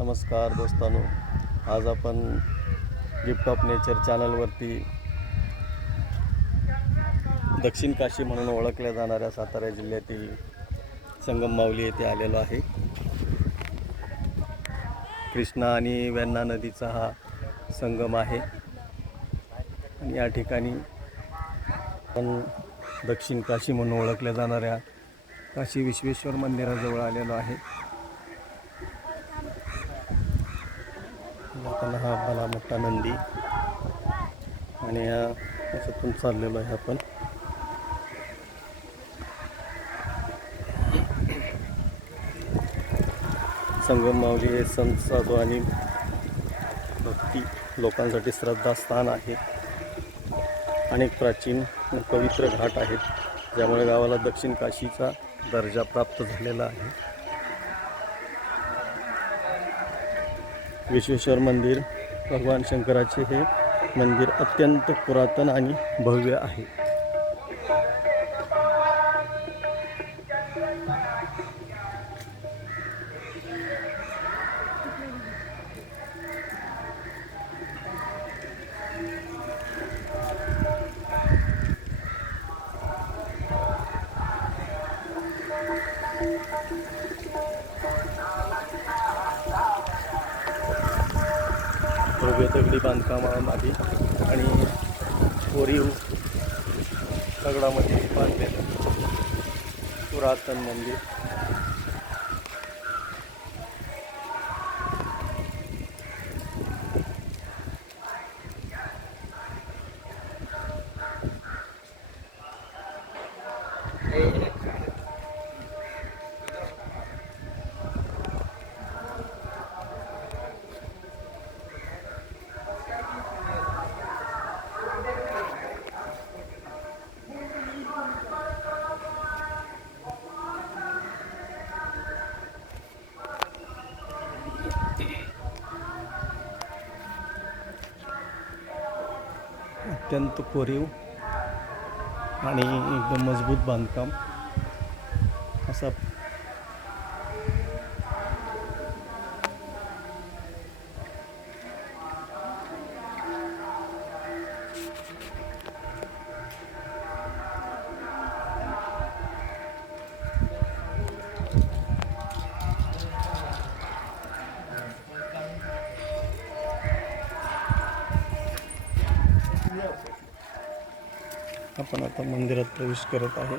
नमस्कार दोस्तानो. आज आपण गिफ्ट ऑफ नेचर चॅनलवरती दक्षिण काशी म्हणून ओळखल्या जाणाऱ्या सातारा जिल्ह्यातील संगम माऊली येथे आलेलो आहे. कृष्णा आणि वेण्णा नदीचा हा संगम आहे. आणि या ठिकाणी आपण दक्षिण काशी म्हणून ओळखल्या जाणाऱ्या काशी विश्वेश्वर मंदिराजवळ आलेलो आहे. जाताना हा भला मोठा नंदी आणि या याच्यातून चाललेलो आहे आपण. संगम माऊली हे संत साधू आणि भक्ती लोकांसाठी श्रद्धास्थान आहे. अनेक प्राचीन पवित्र घाट आहेत ज्यामुळे गावाला दक्षिण काशीचा दर्जा प्राप्त झालेला आहे. विश्वेश्वर मंदिर भगवान शंकराचे हे मंदिर अत्यंत पुरातन आणि भव्य आहे. कोरीव दगडामध्ये बांधलेलं पुरातन मंदिर. कोरीव आणि एकदम मजबूत बांधकाम. असा आपण आता मंदिरात प्रवेश करत आहे.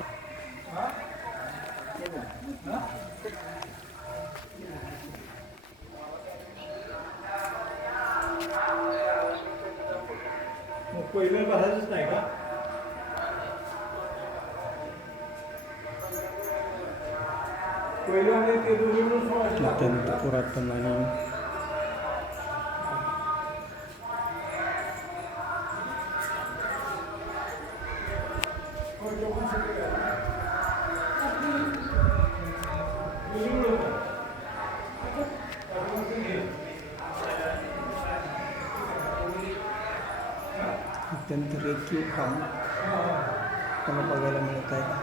अत्यंत रेखीव काम मला बघायला मिळत आहे.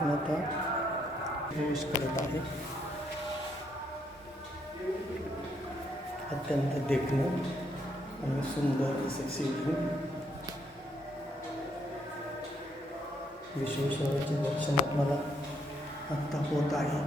आता प्रवेश करत आहे अत्यंत देखने। आणि सुंदर शिक्षित शिवलिंग विश्वेश्वराचे दर्शन अपना आत्ता होत आहे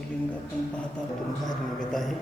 शिवलिंग आपण पाहता आहोत बाहेर निघत आहे.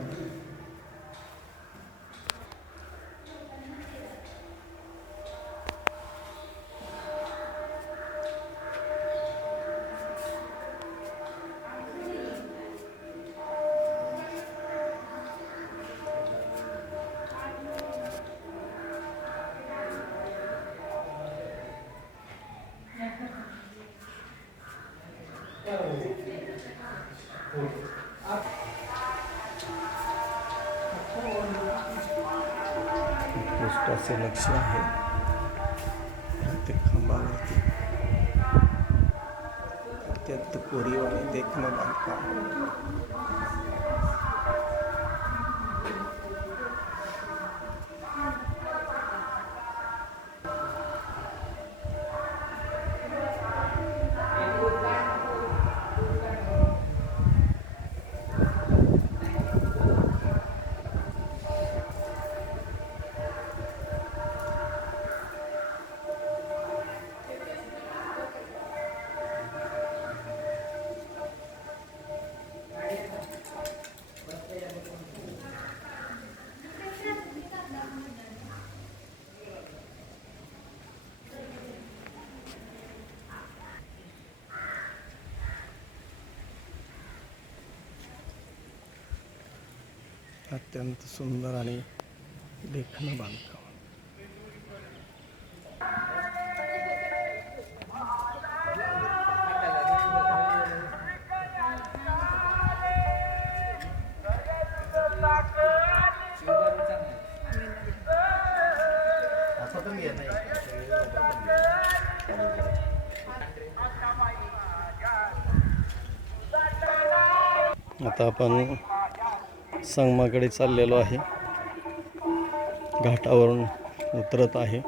अत्यंत सुंदर आणि देखणं बांधकाम. आता आपण संगमाकडे चाललेलो आहे. घाटावरून उतरत आहे.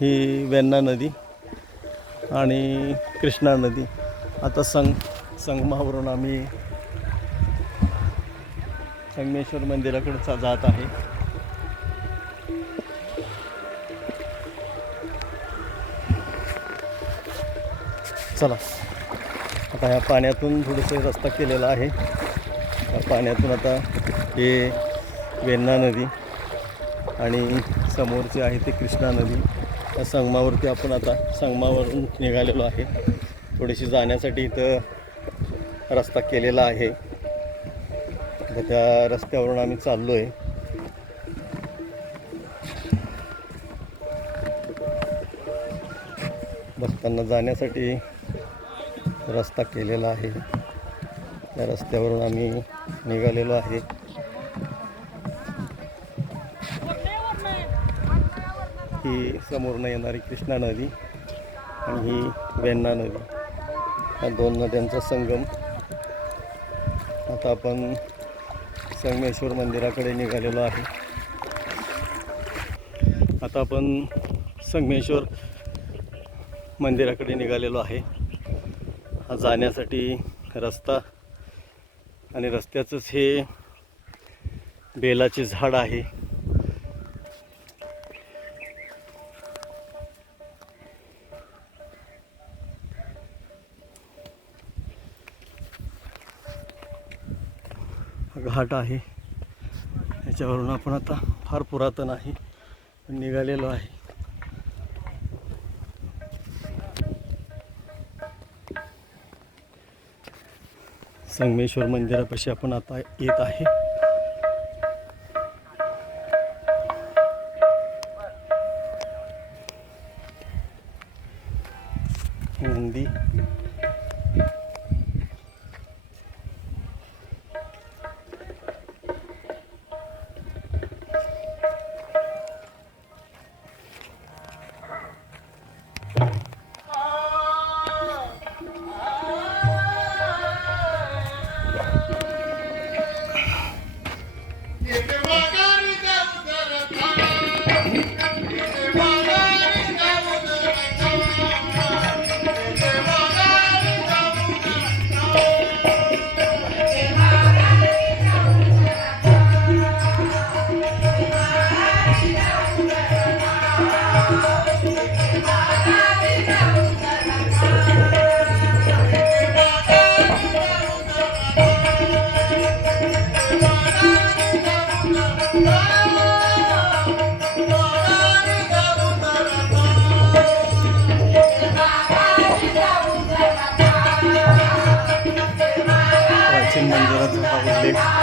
ही वेण्णा नदी आणि कृष्णा नदी. आता संग संगमावरून आम्ही संगमेश्वर मंदिराकडचा जात आहे. चला. आता ह्या पाण्यातून थोडंसं रस्ता केलेला आहे. या पाण्यातून आता हे वेण्णा नदी आणि समोरचे आहे ते कृष्णा नदी. त्या संगमावरती आपण आता संगमावरून निघालेलो आहे. थोडीशी जाण्यासाठी इथं रस्ता केलेला आहे. तर त्या रस्त्यावरून आम्ही चाललो आहे बसताना जाण्यासाठी रस्ता केलेला आहे. त्या रस्त्यावरून आम्ही निघालेलो आहे. ही समोरनं येणारी कृष्णा नदी आणि ही वेण्णा नदी. या दोन नद्यांचा संगम. आता आपण संगमेश्वर मंदिराकडे निघालेलो आहे. आता आपण संगमेश्वर मंदिराकडे निघालेलो आहे. हा जाण्यासाठी रस्ता आणि रस्त्याचंच हे बेलाचे झाड आहे. घाट आहे. याच्यावरून आपण आता फार पुरातन आहे. निघालेलो आहे. संगमेश्वर मंदिरापाशी आपण आता येत आहे. मंदिराचा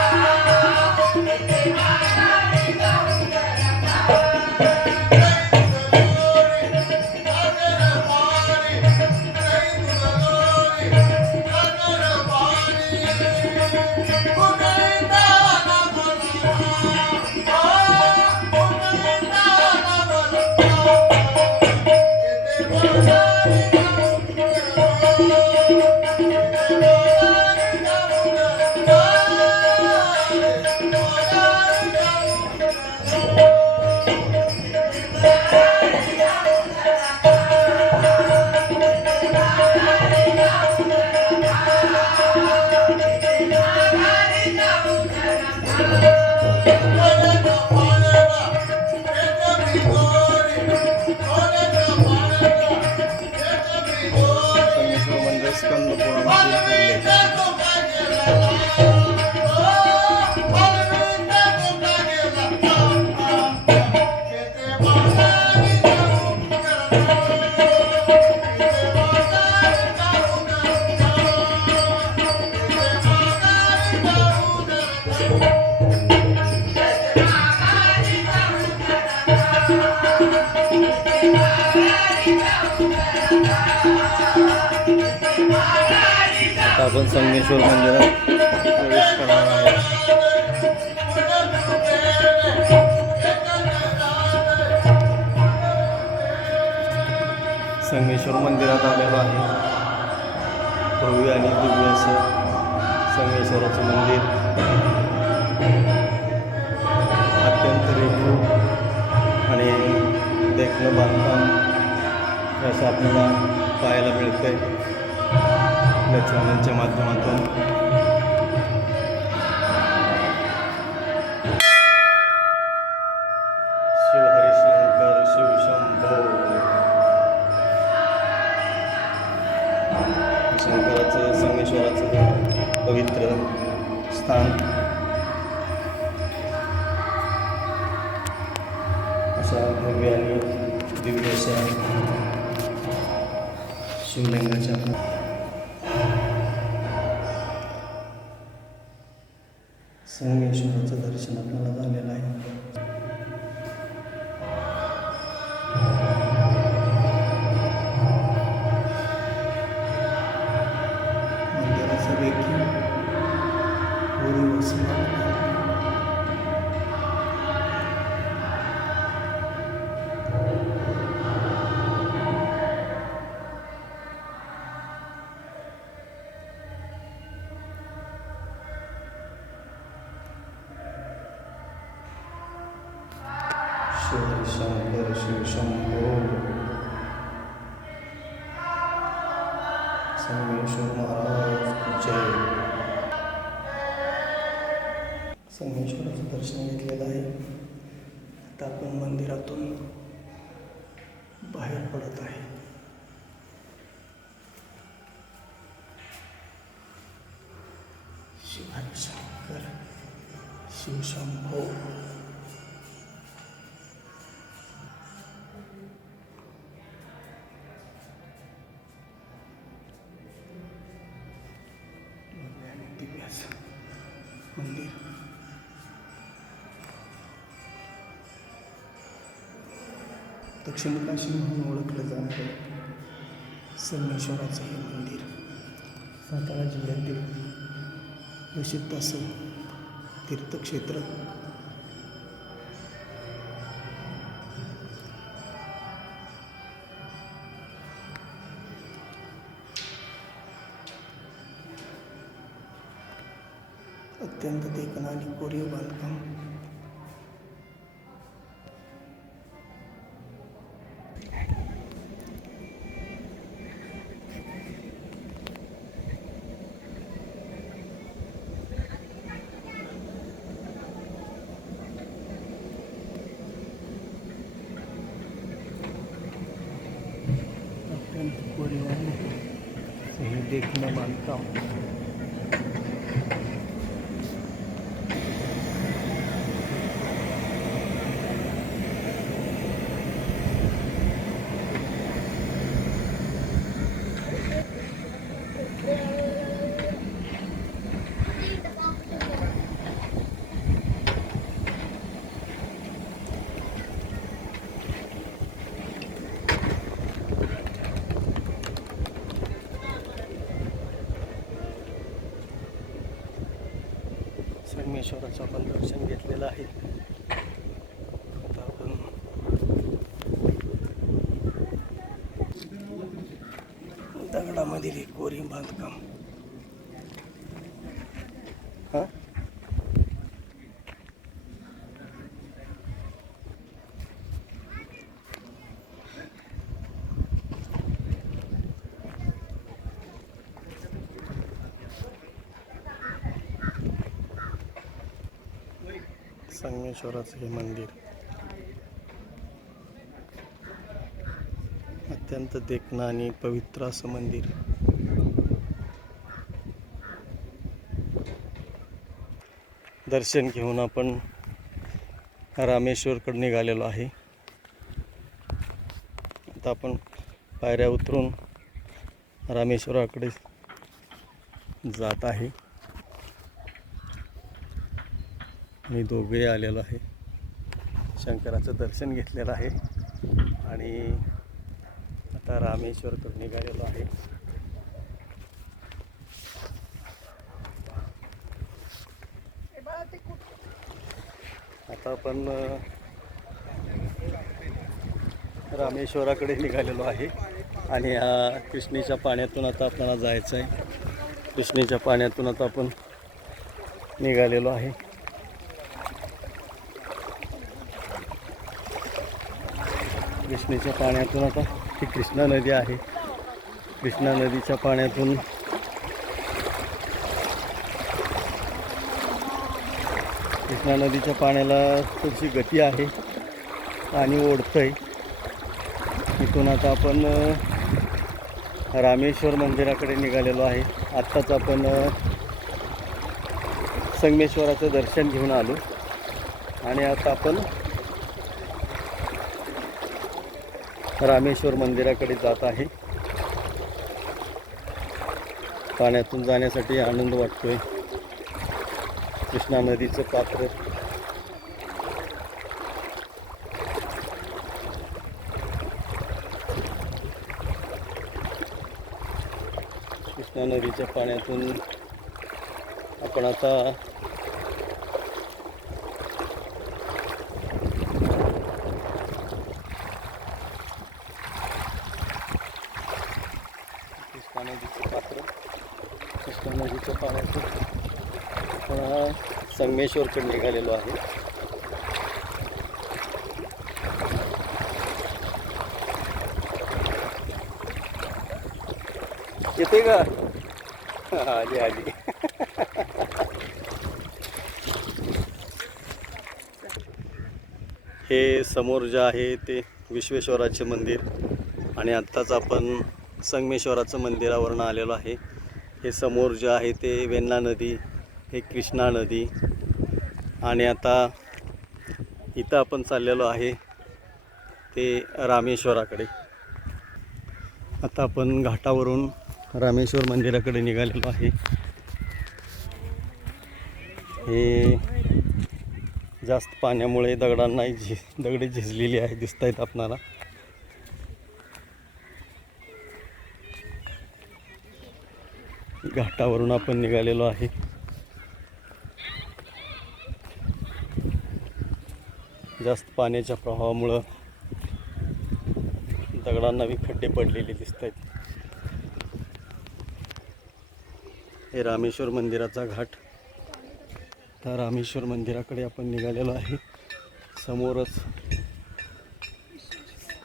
आपण संगमेश्वर मंदिरात प्रवेश करणार आहे संगमेश्वर मंदिरात आलेलो आहे. भव्य आणि दिव्य असं संगमेश्वराचं मंदिर. अत्यंत रेखू आणि देखणं बांधकाम असं आपल्याला पाहायला मिळतं आहे आपल्या चॅनलच्या माध्यमातून. शंकर शिव शंभो संगमेश्वर महाराज जय संगमेश्वराचं दर्शन घेतलेलं आहे आता आपण मंदिरातून बाहेर पडत आहे शिव शंकर शिव शंभो मंदिर दक्षिणकाशी म्हणून ओळखलं जाणारं संगमेश्वराचं हे मंदिर सातारा जिल्ह्यातील प्रसिद्ध असं तीर्थक्षेत्र. कोरीव बांधकाम अत्यंत कोरीव आहे हे देखणं बांधकाम देवाचं आपण दर्शन घेतलेलं आहे. आता आपण दगडामधील एक कोरी बांधकाम. हां? ज्ञानेश्वराचं हे मंदिर. अत्यंत देखणं आणि पवित्र असं मंदिर. दर्शन घेऊन आपण रामेश्वरकडे निघालेलो आहे. आता आपण पायऱ्या उतरून रामेश्वराकडे जात आहे. मी दोघे आलेलो आहे. शंकराचं दर्शन घेतलेलं आहे. आणि आता रामेश्वरकडे निघालेलो आहे. आता आपण रामेश्वराकडे निघालेलो आहे. आणि ह्या कृष्णेच्या पाण्यातून आता आपल्याला जायचं आहे कृष्णेच्या पाण्यातून आता आपण निघालेलो आहे. कृष्णेच्या पाण्यातून आता ही कृष्णा नदी आहे. कृष्णा नदीच्या पाण्यातून कृष्णा नदीच्या पाण्याला थोडीशी गती आहे पाणी ओढतंय. इथून आता आपण रामेश्वर मंदिराकडे निघालेलो आहे. आत्ताच आपण संगमेश्वराचं दर्शन घेऊन आलो. आणि आता आपण रामेश्वर मंदिराकडे जात आहे. पाण्यातून जाण्यासाठी आनंद वाटतोय. कृष्णा नदीचं पात्र. कृष्णा नदीच्या पाण्यातून आपण आता कृष्णा नदीचं पात्र कृष्णा नदीच्या पाण्यातून आपण संगमेश्वरकडे निघालेलो आहे. येते का? आली आली. हे समोर जे आहे ते विश्वेश्वराचे मंदिर आणि आत्ताच आपण संगमेश्वराचं मंदिरावरून आलेलो आहे. हे समोर जे आहे ते वेन्ना नदी हे कृष्णा नदी. आणि आता इथं आपण चाललेलो आहे ते रामेश्वराकडे. आता आपण घाटावरून रामेश्वर मंदिराकडे निघालेलो आहे. हे जास्त पाण्यामुळे दगडांना झि दगडे झिजलेली आहे दिसत आहेत आपणाला. घाटावरून आपण निघालेलो आहे. जास्त पाण्याच्या प्रवाहामुळं दगडांना बी खड्डे पडलेले दिसत आहेत हे रामेश्वर मंदिराचा घाट. त्या रामेश्वर मंदिराकडे आपण निघालेलो आहे. समोरच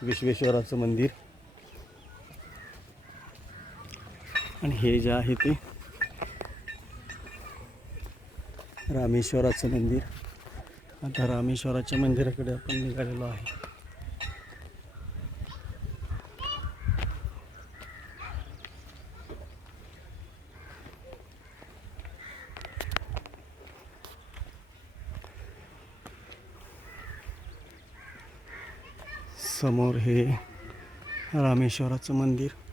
विश्वेश्वराचं मंदिर. आणि हे जे आहे ते रामेश्वराचं मंदिर. आता रामेश्वराच्या मंदिराकडे आपण निघालेलो आहे. समोर हे रामेश्वराचं मंदिर.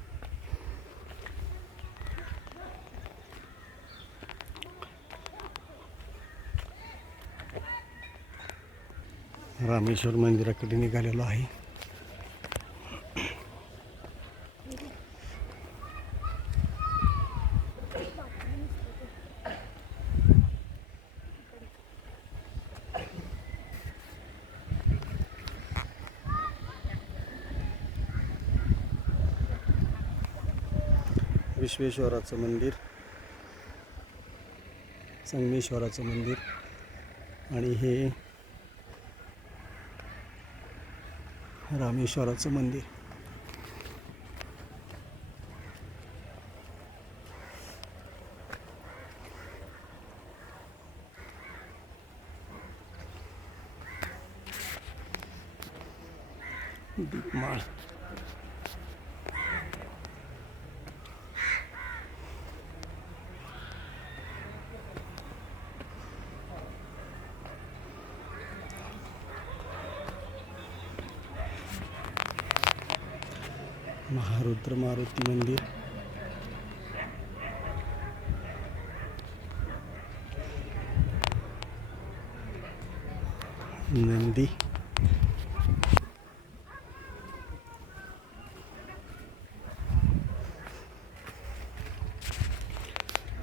नागेश्वर मंदिराकडे निघालेलो आहे. विश्वेश्वराचं मंदिर संगमेश्वराचं मंदिर आणि हे रामेश्वराचं मंदिर. मारुती मंदिर. नंदी.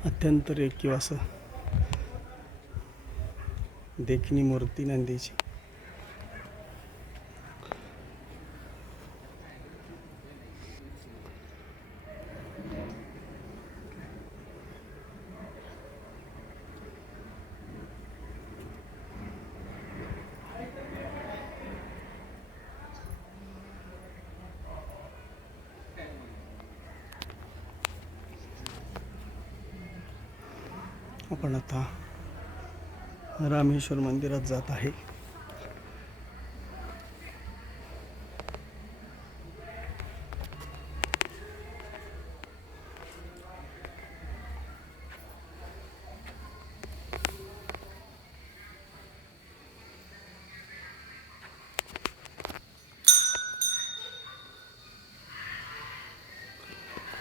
अत्यंत रेखीव असं देखणी मूर्ती नंदीची आपण आता रामेश्वर मंदिरात जात आहे.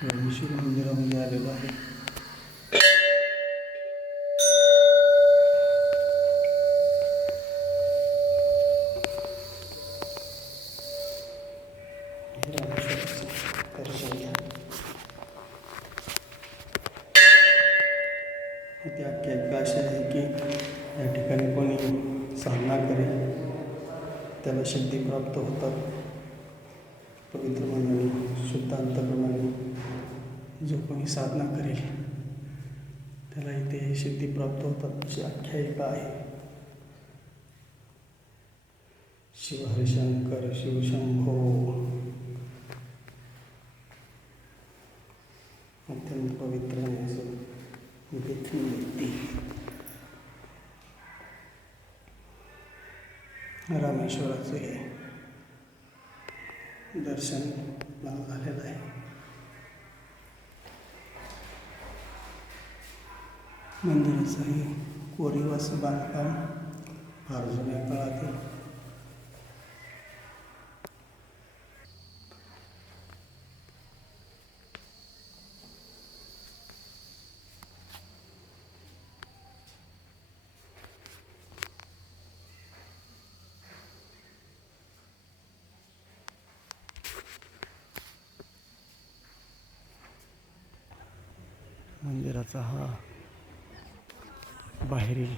रामेश्वर मंदिरामध्ये आलेलो आहे. होतात अशी आख्यायिका आहे शिव हरिशंकर शिवशंभो अत्यंत पवित्र आणि असं देखील मूर्ती रामेश्वराचं हे। दर्शन मला झालेलं आहे मंदिराचं हे। कोरीवाचं बांधकाम फार जुन्या काळातील मंदिराचा हा बाहेरील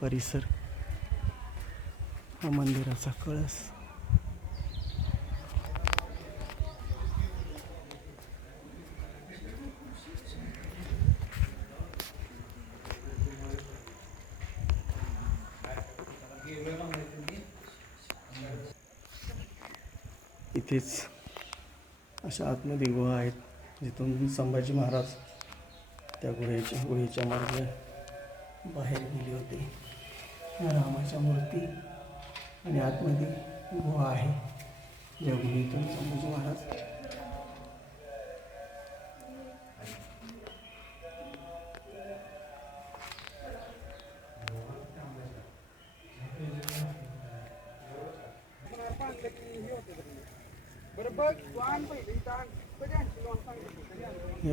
परिसर. हा मंदिराचा कळस. इथेच अशा आतमध्ये गुहा आहेत जिथून संभाजी महाराज त्या गुहेच्या गुहेच्या मार्गे बाहेर गेले होते. रामाच्या मूर्ती आणि आतमध्ये गुहा आहे. ज्या गुहेतून संभाजी महाराज.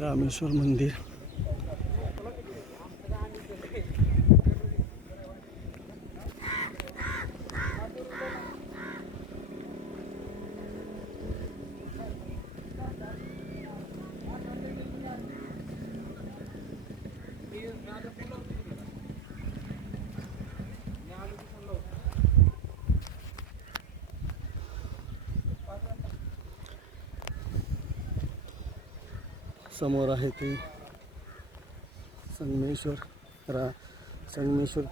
रामेश्वर मंदिर. समोर है ते संगमेश्वर. रा संगमेश्वर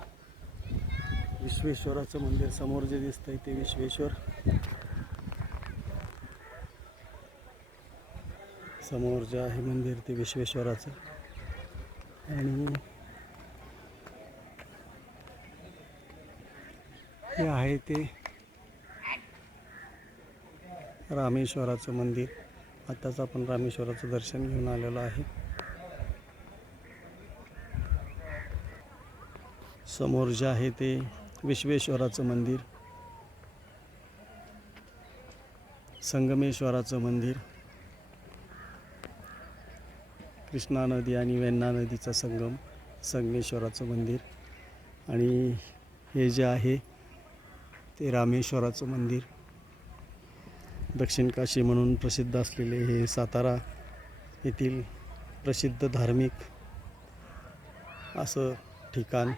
विश्वेश्वराचं मंदिर समोर जे दिसतंय ते विश्वेश्वर. समोर जे आहे मंदिर ते विश्वेश्वराचं. आणि हे आहे ते रामेश्वराचं मंदिर. आत्ताच आपण रामेश्वराचं दर्शन घेऊन आलेलो आहे. समोर जे आहे ते विश्वेश्वराचं मंदिर संगमेश्वराचं मंदिर कृष्णा नदी आणि वेण्णा नदीचा संगम संगमेश्वराचं मंदिर आणि हे जे आहे ते रामेश्वराचं मंदिर. दक्षिण काशी म्हणून प्रसिद्ध असलेले हे सातारा येथील प्रसिद्ध धार्मिक असं ठिकाण